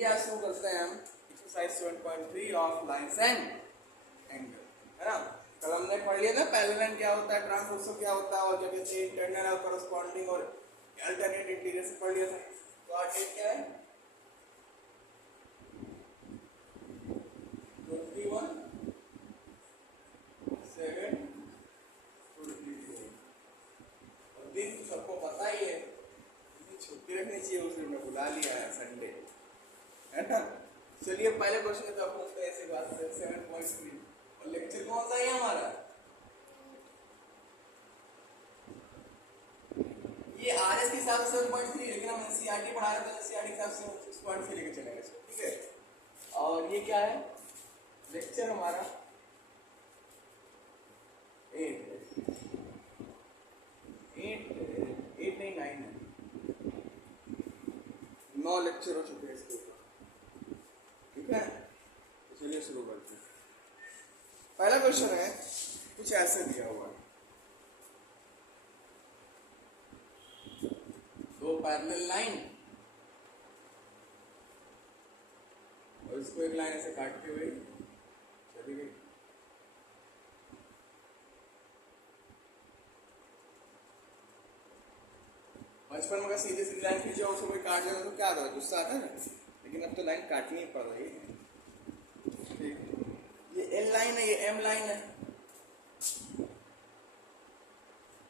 चलिए आज शुरू करते हैं हम exercise 7.3 of lines and angle, है ना। कल हमने पढ़ लिया था पैरेलल क्या होता है, ट्रांसवर्सल क्या होता है, और क्या कहते हैं इंटरनल और कॉरेस्पॉन्डिंग और अल्टरनेट इंटीरियर से पढ़ लिया था। तो आज डेट क्या है 21/7/24 और दिन सबको पता ही है, छुट्टी रखनी चाहिए उस दिन में बुला लिया है संडे, है ना। चलिए पहले क्वेश्चन की तरफ पूछते हैं ऐसी बात से 7.3 और लेक्चर कौन सा है हमारा, ये आरएस के हिसाब से 7.3, लेकिन हम एनसीईआरटी पढ़ा रहे हैं तो एनसीईआरटी के हिसाब से 6.3 लेके चलेंगे, ठीक है। और ये क्या है लेक्चर हमारा 8 नहीं 9 है, 9 लेक्चर हो चुके हैं इसके ऊपर, ठीक है। तो चलिए शुरू करते हैं। पहला क्वेश्चन है कुछ ऐसे दिया हुआ है, दो पैरेलल लाइन और इसको एक लाइन ऐसे काटते हुए चली गई। बचपन में अगर सीधी सीधी लाइन खींचे और उसको कोई काट देता तो क्या आता है, गुस्सा आता है ना, लेकिन अब तो लाइन काटनी पड़ रही है, ठीक। ये एल लाइन है, ये एम लाइन है,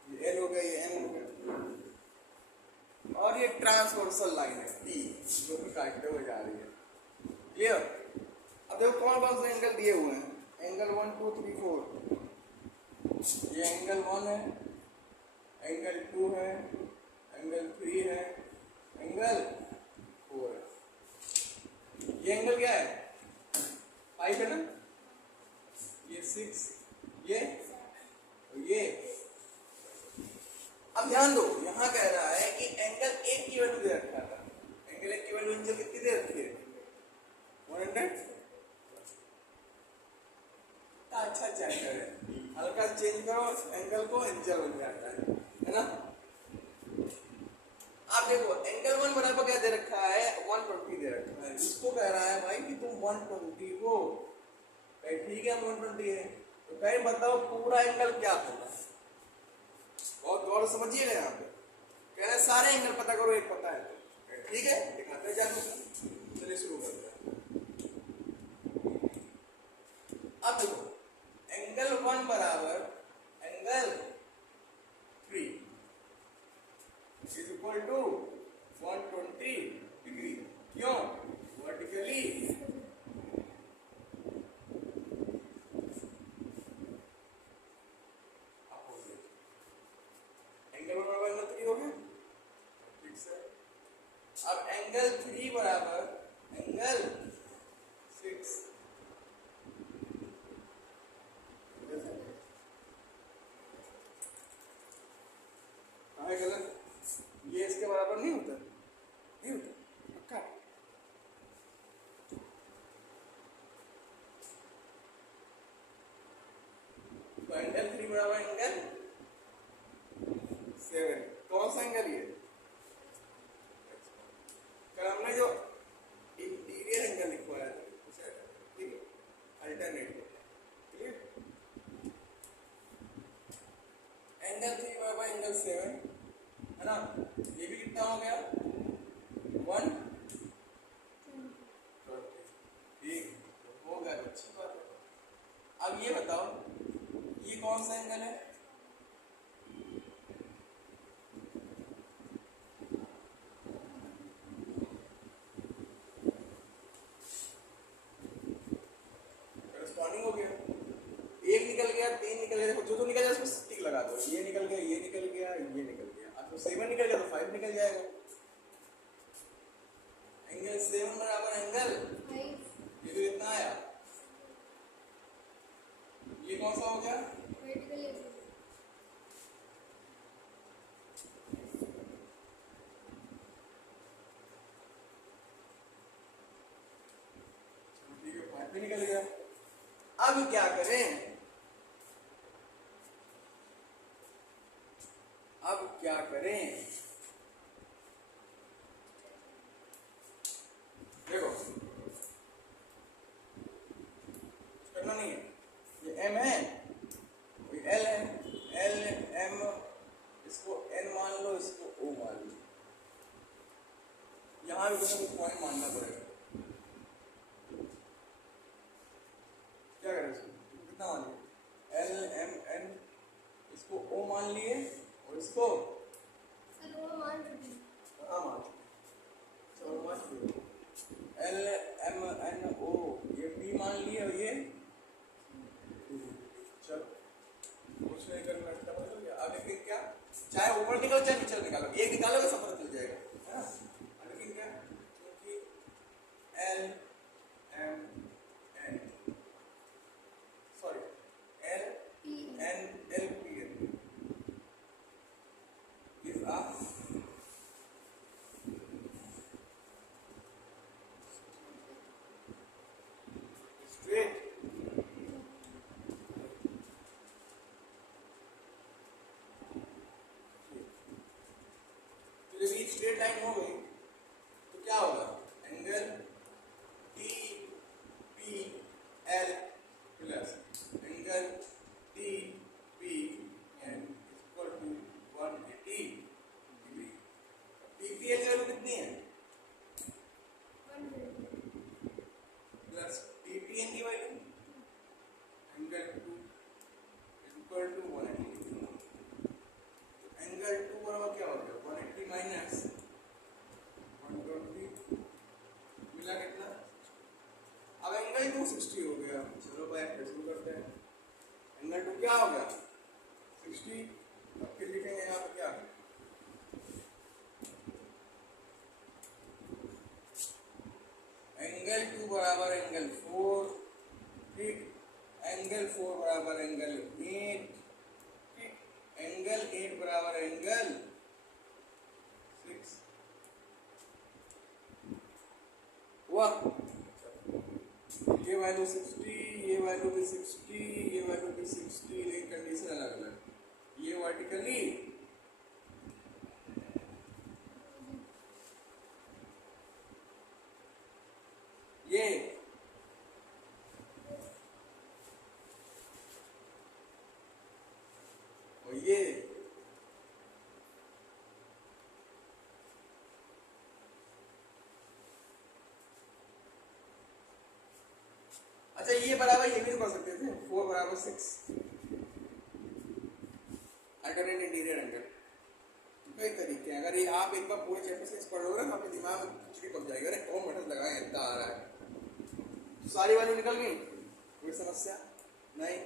ये एल हो गया, ये एम हो गया, और ये ट्रांसवर्सल लाइन है टी जो कि काटते हुए जा रही है, क्लियर। अब देखो कौन कौन से एंगल दिए हुए हैं, एंगल 1 2 3 4, ये एंगल 1 है, एंगल 2 है, एंगल 3 है, एंगल 4 है। ये एंगल क्या है 5 है ना, ये 6, ये अब ध्यान दो, यहाँ कह रहा है कि एंगल 1 की वैल्यू दे रखा था, एंगल 1 की वैल्यू इंचल कितनी दे रखी है 100। अच्छा चैप्टर है, हल्का चेंज करो एंगल को, इंचल बन जाता है ना। आप देखो एंगल 1 बराबर क्या दे रखा है 120 दे रखा है, इसको कह रहा है भाई कि तुम 120 को, ठीक है 120 है, तो कहीं बताओ पूरा एंगल क्या होगा, बहुत गौर समझिएगा। यहाँ पे कह रहे हैं सारे एंगल पता करो, एक पता है, ठीक है दिखाते हैं जान। चलिए शुरू करते हैं। अब देखो एंगल 1 बराबर angle 3 is equal to 120 degree, क्यों वर्टिकली एंगल 1 बराबर एंगल 3 हो गया, ठीक से। अब एंगल 3 बराबर एंगल 6, हाँ गलत, ये इसके बराबर नहीं होता, नहीं होता पक्का। तो एंगल 3 बराबर एंगल 7, कौन सा एंगल ये, कल हमने जो इंटीरियर एंगल लिखवाया था, ठीक है अल्टरनेट, क्लियर। एंगल 3 बराबर एंगल 7 है ना, ये भी कितना हो गया 120, ठीक हो गया, अच्छी बात है। अब ये बताओ ये कौन सा एंगल है, करस्पॉन्डिंग हो गया, एक निकल गया, 3 निकल गया, देखो जो निकल गया उसमें टिक लगा दो, ये निकल गया, ये निकल गया, ये निकल गया, अब तो 7 निकल गया तो 5 निकल जाएगा। एंगल 7 बराबर एंगल 5, ये तो इतना आया, ये कौन सा हो गया वर्टिकल, ठीक है 5 भी निकल गया। अब क्या करें, अब क्या करें, देखो यहाँ भी कुछ पॉइंट मानना पड़ेगा। क्या करें इसको, कितना मान लिया, एल एम एन, इसको ओ मान लिए और इसको एल एम एन ओ, ये पी मान लिए और ये चल कुछ नहीं करना, इसका मतलब क्या आगे फिर क्या, चाहे ऊपर निकालो चाहे नीचे निकालो, एक निकालोगे सब पता चल जाएगा, है ना। लेकिन क्या, क्योंकि L M N, sorry L N L P N is a straight, तो जब ये स्ट्रेट लाइन हो गई तो क्या होगा, angle T P L plus angle T P N equal to 180 degree. T P L की वैल्यू कितनी है, प्लस टी पी एन की value angle 2 equal to 180 degree. Angle 2 बराबर क्या हो गया, 180 माइनस 120 मिला कितना, अब एंगल 260 हो गया। चलो भाई शुरू करते हैं। एंगल 2 क्या हो गया 60, अब फिर लिखेंगे यहाँ पे क्या, एंगल 2 बराबर एंगल 4, ठीक, एंगल 4 बराबर एंगल 8, ठीक, एंगल 8 बराबर एंगल 6 हुआ। ये वैल्यू 60, ये वैल्यू भी 60, ये वैल्यू भी 60, लेकिन कंडीशन अलग अलग, ये वर्टिकली ये और ये, अच्छा ये बराबर ये भी तो कर सकते थे, 4 बराबर 6 अल्टरनेट इंटीरियर एंगल। कई तरीके हैं, अगर ये आप एक बार पूरे चैप्टर से पढ़ लोगे ना, आपके दिमाग में खिचड़ी पक जाएगी, अरे कौन बटन लगाए इतना आ रहा है, तो सारी वैल्यू निकल गई, कोई समस्या नहीं।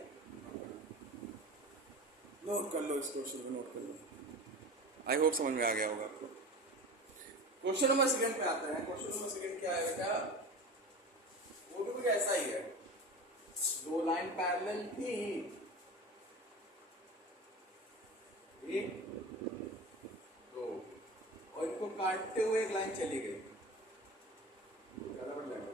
नोट कर लो, इस क्वेश्चन को नोट कर लो, आई होप समझ में आ गया होगा आपको। क्वेश्चन नंबर सेकंड पे आते हैं। क्वेश्चन नंबर सेकंड क्या है बेटा, वो भी कुछ ऐसा ही है, दो लाइन पैरेलल थी, एक दो, और इनको काटते हुए एक लाइन चली गई, ज्यादा बड़ लाइन,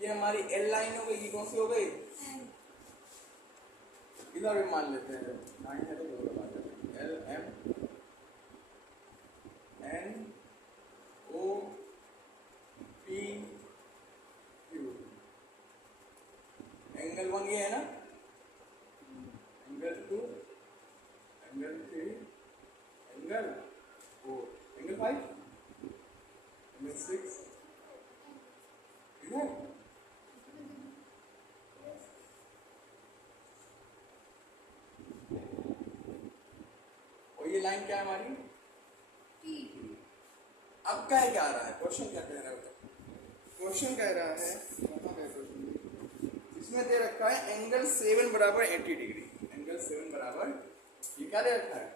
ये हमारी एल लाइन हो गई, ये कौन सी हो गई, इधर भी मान लेते हैं, लाइन है तो मान लेते हैं, L M N O P Q, angle 1 ये है ना, angle 2, angle 3, angle 4, angle 5, angle 6, इधर और ये लाइन क्या है हमारी, अब कह क्या रहा है, क्वेश्चन क्या कह रहा है, क्वेश्चन कह रहा है, इसमें दे रखा है एंगल 7 बराबर 80 डिग्री, एंगल 7 बराबर ये क्या दे रखा है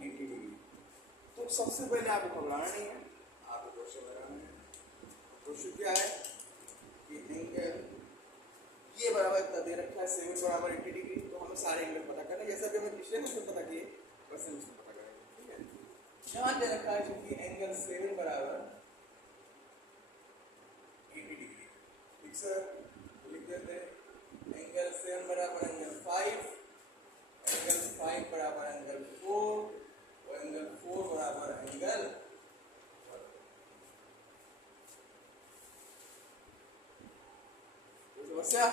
80 डिग्री। तो सबसे पहले आपको घबराना नहीं है, आपको क्वेश्चन लगाना है। क्वेश्चन क्या है कि एंगल ये बराबर इतना दे रखा है 7 बराबर 80 डिग्री, तो हमें सारे एंगल पता करना है, जैसा कि हमें पिछले क्वेश्चन पता किए वैसे इसमें पता करेंगे, ठीक है। यहाँ दे रखा है क्योंकि एंगल 7 बराबर 80 डिग्री, ठीक सर, लिख देते हैं एंगल 7 बराबर एंगल 5, एंगल 5 बराबर एंगल 4 और एंगल 4 बराबर एंगल, समस्या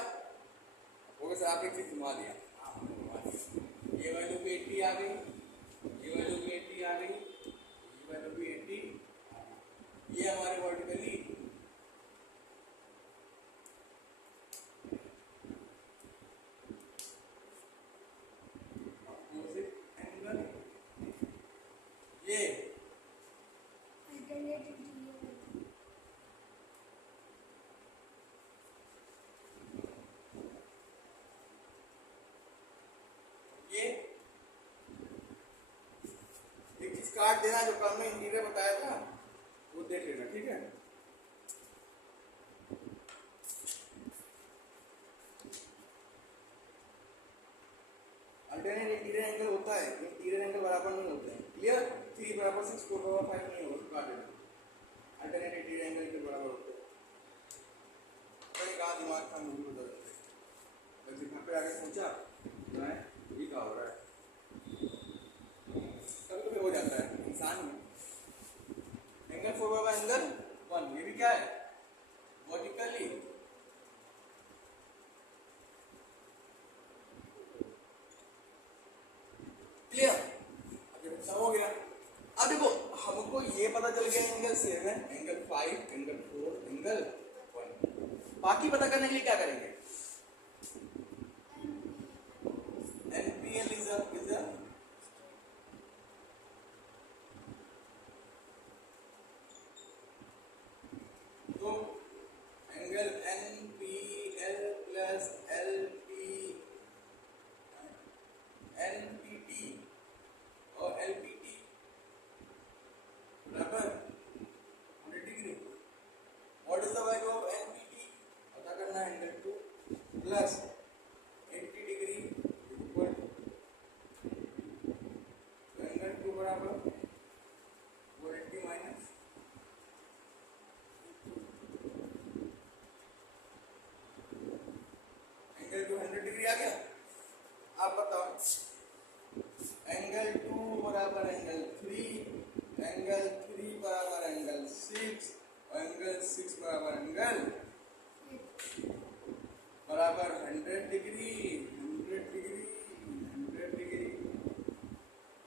हो गया सर, आप एक चीज घुमा दिया, ये वैल्यू भी 80 आ गई, ये वैल्यू भी ये एक चीज काट देना जो कल में इंटीरियर बताया था वो देख लेना, ठीक है। अल्टरनेट इंटीरियर एंगल होता है, इंटीरियर एंगल बराबर नहीं होते हैं, क्लियर। 3 बराबर 6, 4 बराबर 5 नहीं होगा, काट देना। अल्टरनेट इंटीरियर एंगल के बराबर होते हैं। कहीं कहाँ दिमाग था मुझे बता देते, बस घर पे आके सोचा ये क्या हो रहा है, कभी कभी हो जाता है इंसान में। एंगल 4 बराबर एंगल 1, ये भी क्या है, वर्टिकली। क्लियर, हो गया। अब देखो हमको ये पता चल गया एंगल 7, एंगल 5, एंगल 4, एंगल 1। बाकी पता करने के लिए क्या करेंगे, NPL is a तो एंगल NPL प्लस NPT और LPT बराबर 100 डिग्री। What is the value of NPT, पता करना है, angle 2 plus 80 degree equal to angle 2 बराबर 480 माइनस एंगल 2 100 डिग्री आ गया। आप बताओ एंगल 2 बराबर एंगल 3, एंगल 3 बराबर एंगल 6, एंगल 6 बराबर एंगल बराबर 100 डिग्री, 100 डिग्री, 100 डिग्री।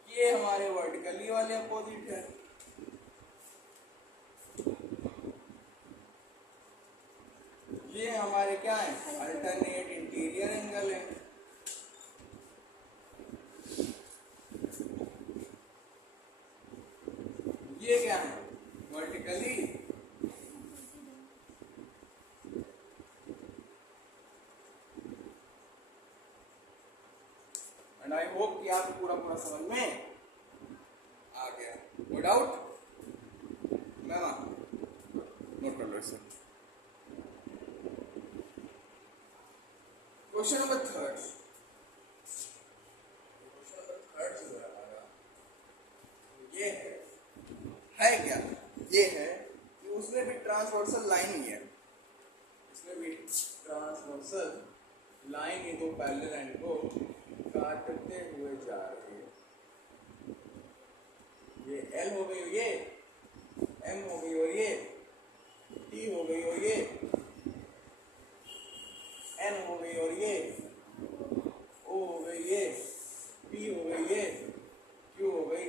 ये हमारे वर्टिकली वाले अपोजिट है। ये हमारे क्या है, अल्टरनेट इंटीरियर एंगल है। ये क्या है, वर्टिकली। एंड आई होप कि आपको पूरा पूरा समझ में आ गया। नो डाउट, मैम नोट कर लो इसे। क्वेश्चन नंबर 3 जो है हमारा, ये है क्या, ये है कि उसमें भी ट्रांसवर्सल लाइन ही है, इसमें भी ट्रांसवर्सल लाइन ही दो पैरेलल लाइन को काटते हुए जा रही है। ये L हो गई और ये M हो गई और ये T हो गई और ये N हो गई और ये O हो गई, ये P हो गई, ये Q हो गई।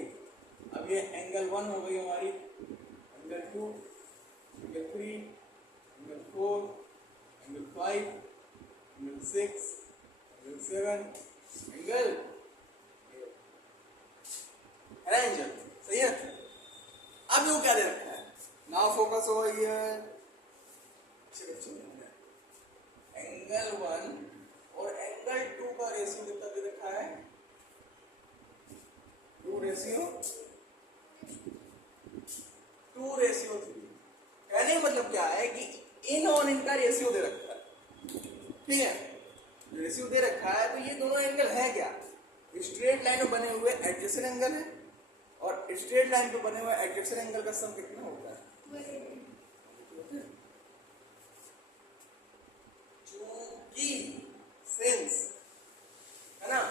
अब ये एंगल 1 हो गई हमारी, angle 2, angle 3, angle 4, angle 5, angle 6, angle 7, angle angle, सही है। अब जो क्या दे रखा है, now focus over here. Angle 1 और एंगल 2 का रेशियो कितना दे रखा है, 2:3। कहने का मतलब क्या है कि इन और इनका रेशियो दे रखा है, ठीक है। रेशियो दे रखा है तो ये दोनों एंगल है क्या, स्ट्रेट लाइन में बने हुए एडजेसेंट एंगल है, और स्ट्रेट लाइन पे बने हुए एडजेसेंट एंगल का सम कितना होता है, चूंकि सिंस है ना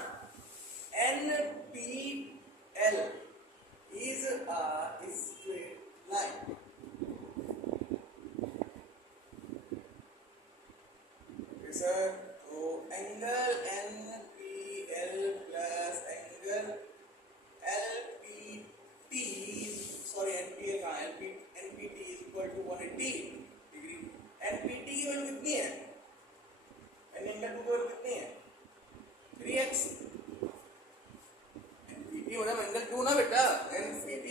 NPL is a straight line, sir. तो angle NPL plus angle LPT, sorry NPL कहाँ, NPT is equal to 180 degree. NPT की वैल्यू कितनी है, एंगल 2 की वैल्यू कितनी है, 3x। NPT मतलब एंगल 2 ना बेटा, NPT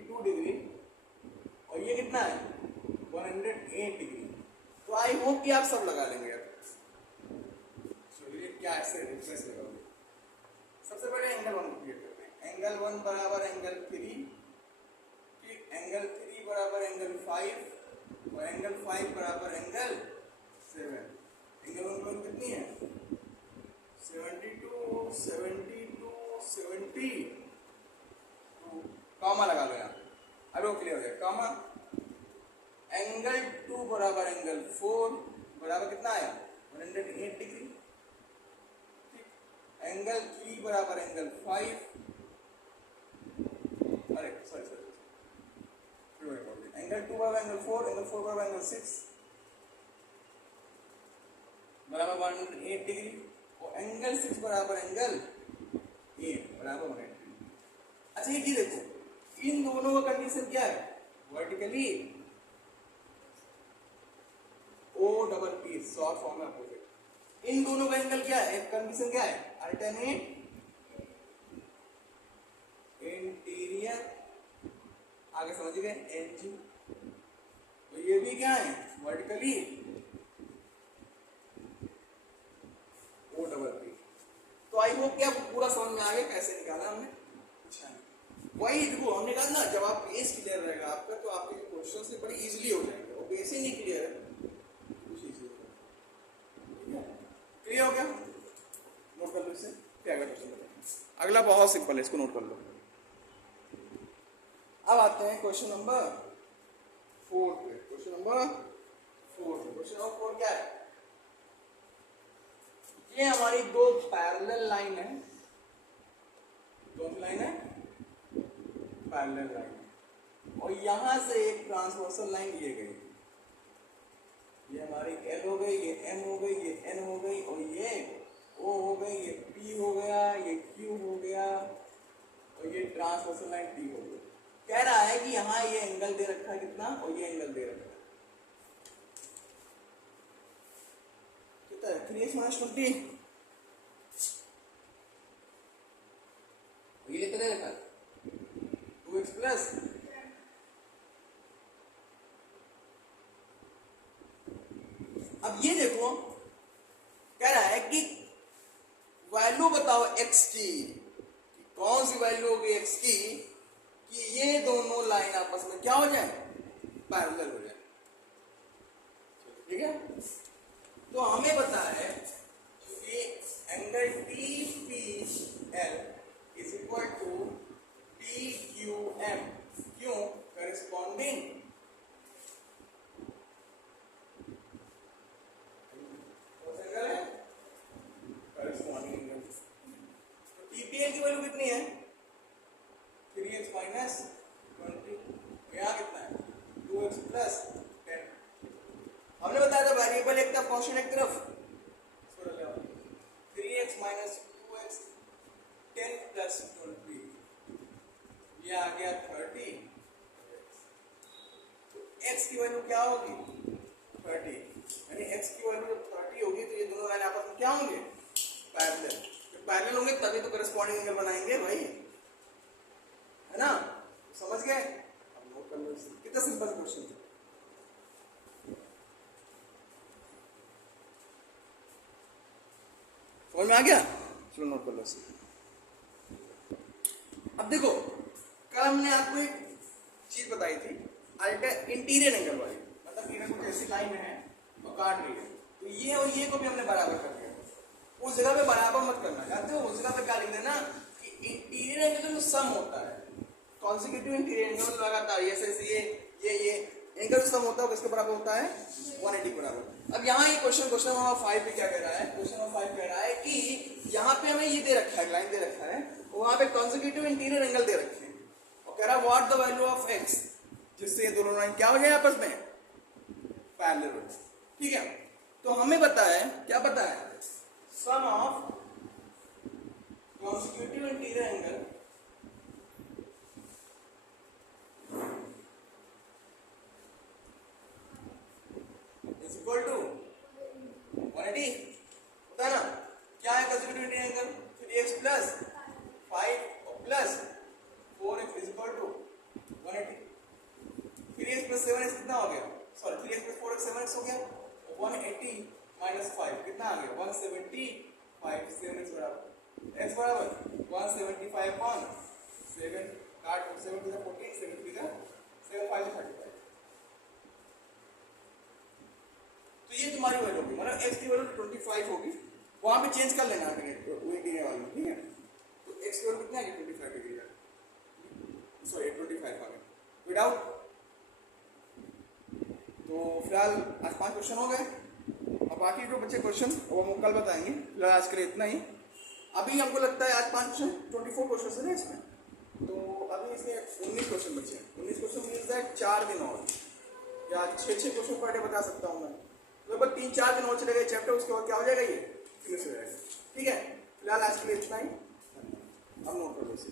72 डिग्री और ये कितना है 108 डिग्री। तो आई होप कि आप सब लगा लेंगे। चलिए क्या ऐसे डिफरेंस लगाओगे। सबसे पहले एंगल 1 क्रिएट करते हैं। एंगल 1 बराबर एंगल 3, फिर एंगल 3 बराबर एंगल 5 और एंगल 5 बराबर एंगल 7। एंगल 1 पर कितनी है 72 72 70। कॉमा लगा लो यहाँ। अब वो क्लियर हो गया कॉमा। एंगल 2 बराबर एंगल 4 बराबर कितना आया 108 डिग्री। एंगल 3 बराबर एंगल 5, अरे सॉरी एंगल 2 बराबर एंगल 4, एंगल 4 बराबर एंगल 6 बराबर 108 डिग्री और एंगल 6 बराबर एंगल 8 बराबर 108 डिग्री। अच्छा ये देखो इन दोनों का कंडीशन क्या है vertically O double P short form में अपोजिट। इन दोनों का एंगल क्या है कंडीशन क्या है अल्टरनेट इंटीरियर। आगे समझ गए एनजी। तो ये भी क्या है वर्टिकली ओ डबल पी। तो आई होप कि आपको पूरा समझ में आ गया कैसे निकाला हमने। अच्छा वही देखो हमने कहा ना जब आप बेस क्लियर रहेगा आपका तो आपके क्वेश्चन से बड़ी इजीली हो जाएंगे। और बेस ही नहीं क्लियर है क्लियर हो गया। नोट कर लो इसे। क्या अगला क्वेश्चन अगला बहुत सिंपल है इसको नोट कर लो। अब आते हैं क्वेश्चन नंबर 4 पे। क्वेश्चन नंबर 4 क्या है ये हमारी दो पैरेलल लाइन है। कौन सी लाइन है पैरेलल लाइन और यहां से एक ट्रांसवर्सल लाइन लिए गई। ये हमारी L हो गई, ये M हो गई, ये N हो गई और ये O हो गई, ये P हो गया, ये Q हो गया और ये ट्रांसवर्सल लाइन T हो गई। कह रहा है कि यहाँ ये एंगल दे रखा है कितना और ये एंगल दे रखा है कितना है 3x - 20। ये कितना लिखा 2x प्लस अब ये देखो कह रहा है कि वैल्यू बताओ x की कौन सी वैल्यू होगी x की कि ये दोनों लाइन आपस में क्या हो जाए पैरेलल हो जाए। ठीक है तो हमें पता है कि angle TPL is equal to PQM क्यों करेस्पॉन्डिंग TPL की वैल्यू कितनी है 3x - 20। यहाँ कितना है 2x प्लस 10। हमने बताया था वेरिएबल एक तरफ फंक्शन एक तरफ 3x - 2x 10 प्लस 20 ये आ गया 30। तो x की वैल्यू क्या होगी 30 यानी x की वैल्यू 30 होगी तो ये दोनों लाइन आपस में क्या होंगे पैरेलल। पैरेलल होंगे तभी तो करेस्पॉन्डिंग एंगल बनाएंगे भाई है ना। समझ गए। अब नोट कर लो कितना सिंपल क्वेश्चन है। समझ में आ गया चलो नोट कर लो। अब देखो कल हमने आपको एक चीज बताई थी अल्टर इंटीरियर एंगल वाली मतलब इधर कुछ ऐसी लाइन है और काट रही है तो ये और ये को भी हमने बराबर कर दिया। उस जगह पे बराबर मत करना जानते हो उस जगह पे क्या लिख देना कि इंटीरियर एंगल जो सम होता है कॉन्सिक्यूटिव इंटीरियर एंगल लगातार ये एंगल सम होता है किसके बराबर होता है 180 बराबर। अब यहाँ ये क्वेश्चन नंबर 5 पे क्या कह रहा है क्वेश्चन नंबर 5 कह रहा है कि यहाँ पे हमें ये दे रखा है लाइन दे रखा है वहां पे कॉन्सिक्यूटिव इंटीरियर एंगल दे रखे हैं और कह रहा है what the value of x जिससे ये दोनों लाइन क्या हो जाए आपस में पैरेलल हो। ठीक है तो हमें पता है क्या पता है सम of consecutive interior angle is equal to 180 होता है ना। क्या है consecutive interior angle 3x plus 5 और plus 4x is equal to 180 plus 7x कितना हो गया, sorry 3x plus 4x 7x हो गया, 180 माइनस 5 कितना आ गया 175, 7x बराबर x बराबर 175 अपॉन 7, काट 7 टू द 14, 7 टू द 7 5 35। तो ये तुम्हारी वैल्यू होगी, मतलब x की वैल्यू 25 होगी, वहां पे चेंज कर लेना डिग्री वाली, ठीक है। तो x की वैल्यू कितना है 25 डिग्री का, सॉरी 25 आ गया विदाउट। तो फिलहाल आज 5 क्वेश्चन हो गए, और बाकी जो बच्चे क्वेश्चन वो हम कल बताएंगे। फिलहाल आज के लिए इतना ही। अभी हमको लगता है आज 5 क्वेश्चन 24 क्वेश्चन है इसमें, तो अभी इसमें 19 क्वेश्चन बचे हैं। 19 क्वेश्चन मीन्स दैट 4 दिन और, या 6 क्वेश्चन पर डे बता सकता हूँ मैं, लगभग 3-4 दिन और चले गए चैप्टर, उसके बाद क्या हो जाएगा ये फिनिश हो जाएगा, ठीक है। फिलहाल आज के लिए इतना ही, अब नोट कर लो इसे।